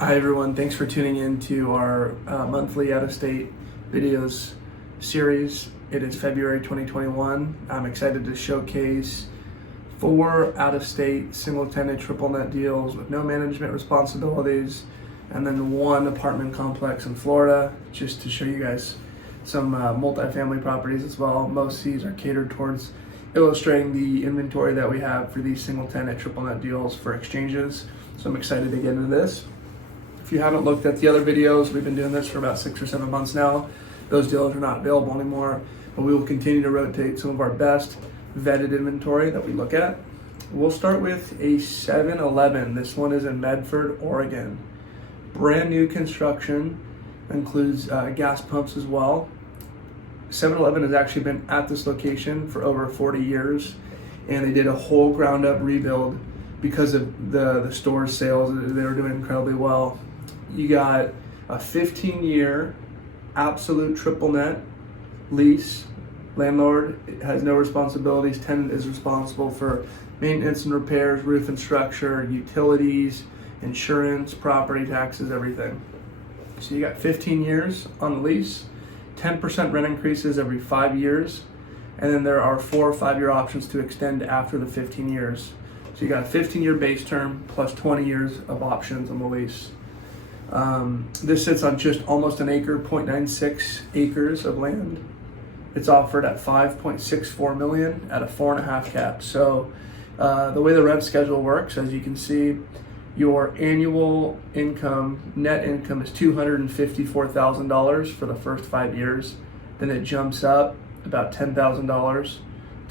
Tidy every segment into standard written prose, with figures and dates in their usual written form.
Hi everyone, thanks for tuning in to our monthly out-of-state videos series. It is February 2021. I'm excited to showcase 4 out-of-state single-tenant triple net deals with no management responsibilities, and then 1 apartment complex in Florida, just to show you guys some multifamily properties as well. Most of these are catered towards illustrating the inventory that we have for these single-tenant triple net deals for exchanges. So I'm excited to get into this. If you haven't looked at the other videos, we've been doing this for about 6 or 7 months now. Those deals are not available anymore, but we will continue to rotate some of our best vetted inventory that we look at. We'll start with a 7-Eleven. This one is in Medford, Oregon. Brand new construction, includes gas pumps as well. 7-Eleven has actually been at this location for over 40 years, and they did a whole ground up rebuild because of the store's sales. They were doing incredibly well. You got a 15-year absolute triple net lease. Landlord has no responsibilities. Tenant is responsible for maintenance and repairs, roof and structure, utilities, insurance, property taxes, everything. So you got 15 years on the lease, 10% rent increases every 5 years, and then there are 4 or 5-year options to extend after the 15 years. So you got a 15-year base term plus 20 years of options on the lease. This sits on just almost an acre, 0.96 acres of land. It's offered at $5.64 million at a 4.5 cap. So the way the rent schedule works, as you can see, your annual income, net income, is $254,000 for the first 5 years. Then it jumps up about $10,000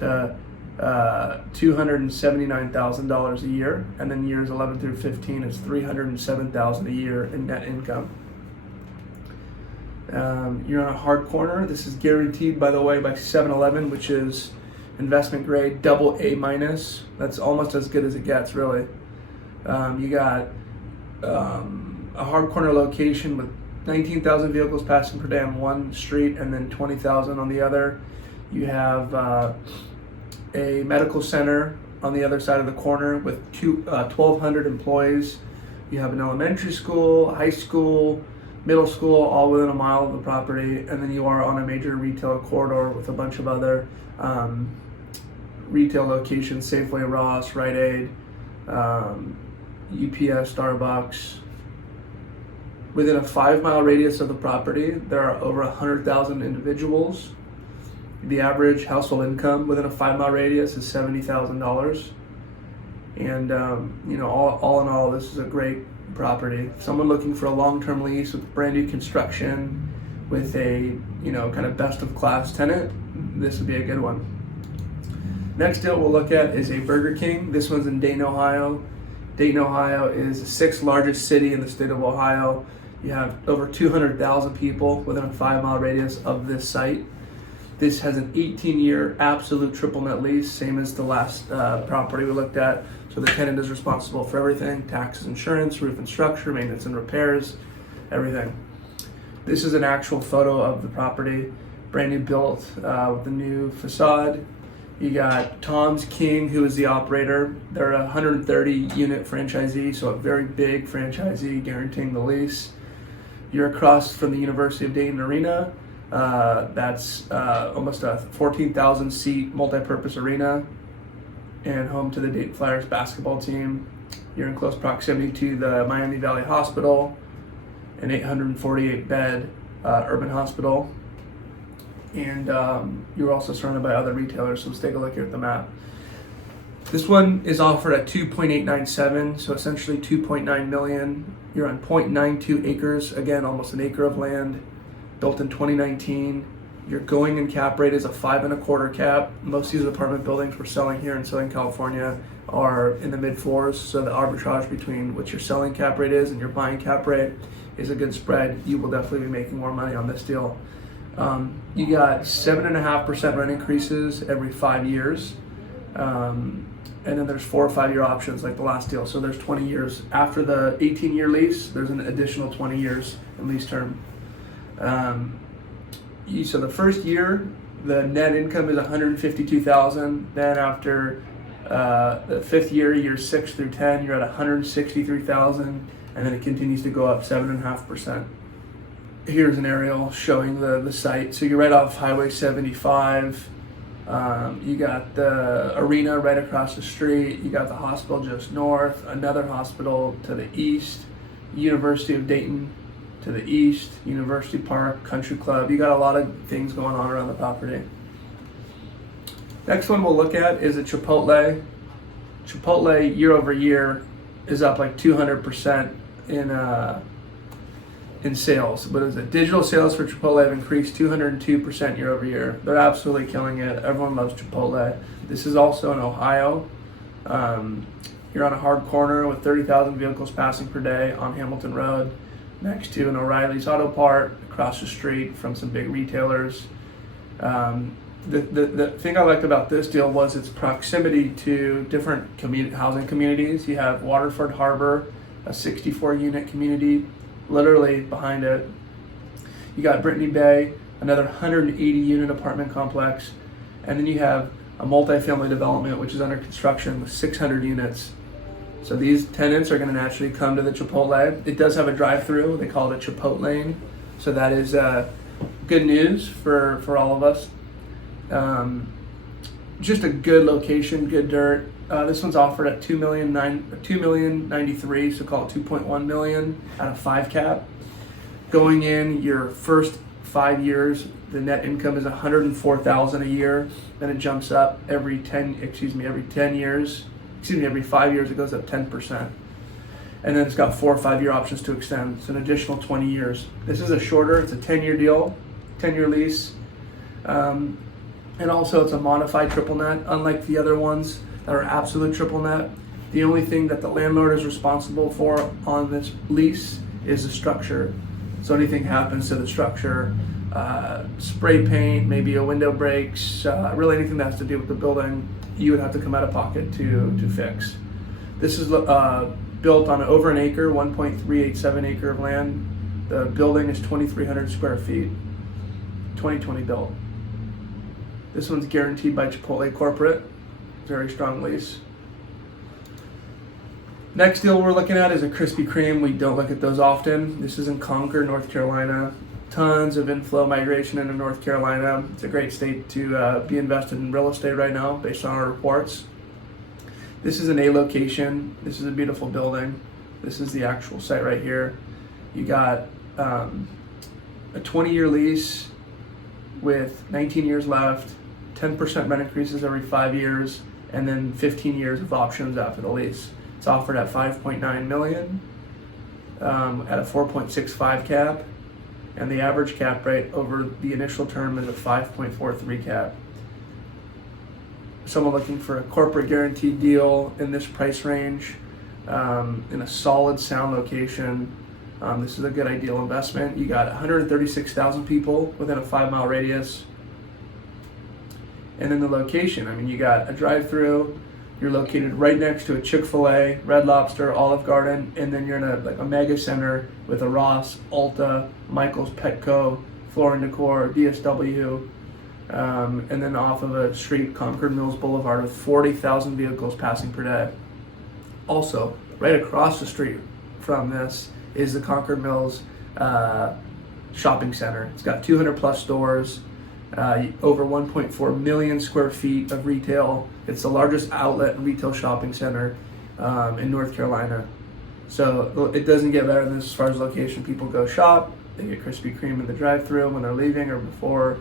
to $279,000 a year, and then years 11 through 15 is $307,000 a year in net income. You're on a hard corner. This is guaranteed, by the way, by 7-Eleven, which is investment grade, double A minus. That's almost as good as it gets, really. You got a hard corner location with 19,000 vehicles passing per day on one street and then 20,000 on the other. You have a medical center on the other side of the corner with 1,200 employees. You have an elementary school, high school, middle school, all within a mile of the property. And then you are on a major retail corridor with a bunch of other retail locations: Safeway, Ross, Rite Aid, UPS, Starbucks. Within a 5-mile radius of the property, there are over 100,000 individuals. The average household income within a 5-mile radius is $70,000. And all in all, this is a great property. Someone looking for a long-term lease with brand new construction, with a kind of best of class tenant, this would be a good one. Next deal we'll look at is a Burger King. This one's in Dayton, Ohio. Dayton, Ohio is the 6th largest city in the state of Ohio. You have over 200,000 people within a 5-mile radius of this site. This has an 18-year absolute triple net lease, same as the last property we looked at. So the tenant is responsible for everything: taxes, insurance, roof and structure, maintenance and repairs, everything. This is an actual photo of the property, brand new built with the new facade. You got Tom's King, who is the operator. They're a 130-unit franchisee, so a very big franchisee guaranteeing the lease. You're across from the University of Dayton Arena. That's almost a 14,000-seat multi-purpose arena and home to the Dayton Flyers basketball team. You're in close proximity to the Miami Valley Hospital, an 848-bed urban hospital. And you're also surrounded by other retailers, so let's take a look here at the map. This one is offered at 2.897, so essentially 2.9 million. You're on 0.92 acres, again, almost an acre of land, built in 2019. Your going in cap rate is a 5.25 cap. Most of these apartment buildings we're selling here in Southern California are in the mid-4s, so the arbitrage between what your selling cap rate is and your buying cap rate is a good spread. You will definitely be making more money on this deal. You got 7.5% rent increases every 5 years. And then there's 4 or 5-year options like the last deal. So there's 20 years. After the 18-year lease, there's an additional 20 years in lease term. So the first year, the net income is $152,000. Then after the 5th year, years 6 through 10, you're at $163,000. and then it continues to go up 7.5%. Here's an aerial showing the site. So you're right off Highway 75. You got the arena right across the street. You got the hospital just north, another hospital to the east, University of Dayton to the east, University Park, Country Club. You got a lot of things going on around the property. Next one we'll look at is a Chipotle. Chipotle year over year is up like 200% in sales. But as digital sales for Chipotle have increased 202% year over year. They're absolutely killing it. Everyone loves Chipotle. This is also in Ohio. You're on a hard corner with 30,000 vehicles passing per day on Hamilton Road, next to an O'Reilly's Auto Part, across the street from some big retailers. The thing I liked about this deal was its proximity to different housing communities. You have Waterford Harbor, a 64-unit community, literally behind it. You got Brittany Bay, another 180-unit apartment complex, and then you have a multifamily development which is under construction with 600 units. So these tenants are going to naturally come to the Chipotle. It does have a drive-through. They call it a Chipotlane. So that is good news for all of us. Just a good location, good dirt. This one's offered at $2,093,000, so call it $2.1 million at a 5 cap. Going in your first 5 years, the net income is $104,000 a year. Then it jumps up every 5 years it goes up 10%. And then it's got 4 or 5 year options to extend. It's an additional 20 years. This is it's a 10-year deal, 10-year lease. And also it's a modified triple net, unlike the other ones that are absolute triple net. The only thing that the landlord is responsible for on this lease is the structure. So anything happens to the structure, spray paint, maybe a window breaks, really anything that has to do with the building, you would have to come out of pocket to fix. This is built on over an acre, 1.387 acre of land. The building is 2,300 square feet, 2020 built. This one's guaranteed by Chipotle Corporate. Very strong lease. Next deal we're looking at is a Krispy Kreme. We don't look at those often. This is in Concord, North Carolina. Tons of inflow migration into North Carolina. It's a great state to be invested in real estate right now based on our reports. This is an A location. This is a beautiful building. This is the actual site right here. You got a 20-year lease with 19 years left, 10% rent increases every 5 years, and then 15 years of options after the lease. It's offered at $5.9 million at a 4.65 cap, and the average cap rate over the initial term is a 5.43 cap. Someone looking for a corporate guaranteed deal in this price range, in a solid, sound location. This is a good ideal investment. You got 136,000 people within a 5-mile radius. And then the location, you got a drive-through. You're located right next to a Chick-fil-A, Red Lobster, Olive Garden, and then you're in a mega center with a Ross, Ulta, Michaels, Petco, Floor & Decor, DSW, and then off of a street, Concord Mills Boulevard, with 40,000 vehicles passing per day. Also, right across the street from this is the Concord Mills shopping center. It's got 200 plus stores, over 1.4 million square feet of retail. It's the largest outlet and retail shopping center in North Carolina. So it doesn't get better than this as far as location. People go shop, they get Krispy Kreme in the drive-thru when they're leaving or before.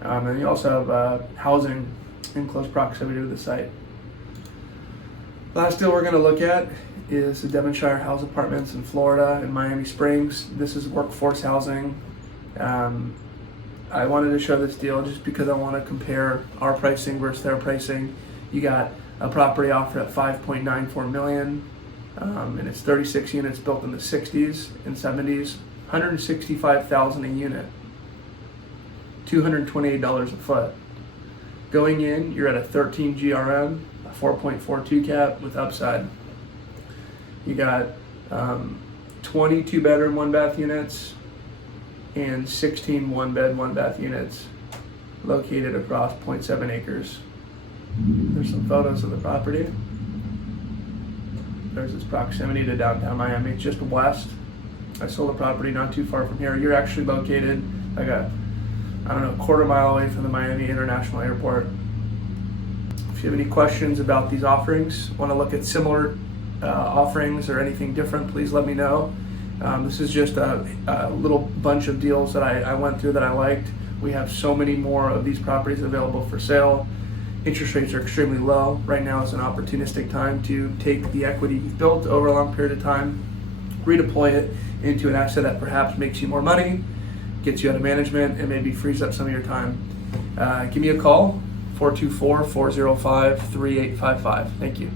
And you also have housing in close proximity to the site. Last deal we're going to look at is the Devonshire House Apartments in Florida and Miami Springs. This is workforce housing. I wanted to show this deal just because I want to compare our pricing versus their pricing. You got a property offered at $5.94 million, and it's 36 units built in the 60s and 70s, $165,000 a unit, $228 a foot. Going in, you're at a 13 GRM, a 4.42 cap with upside. You got 20 2-bedroom, 1-bath units and 16 1-bed, 1-bath units located across 0.7 acres. There's some photos of the property. There's its proximity to downtown Miami. It's just west. I sold a property not too far from here. You're actually located like a quarter mile away from the Miami International Airport. If you have any questions about these offerings, want to look at similar offerings or anything different, please let me know. This is just a little bunch of deals that I went through that I liked. We have so many more of these properties available for sale. Interest rates are extremely low. Right now is an opportunistic time to take the equity you've built over a long period of time, redeploy it into an asset that perhaps makes you more money, gets you out of management, and maybe frees up some of your time. Give me a call, 424-405-3855. Thank you.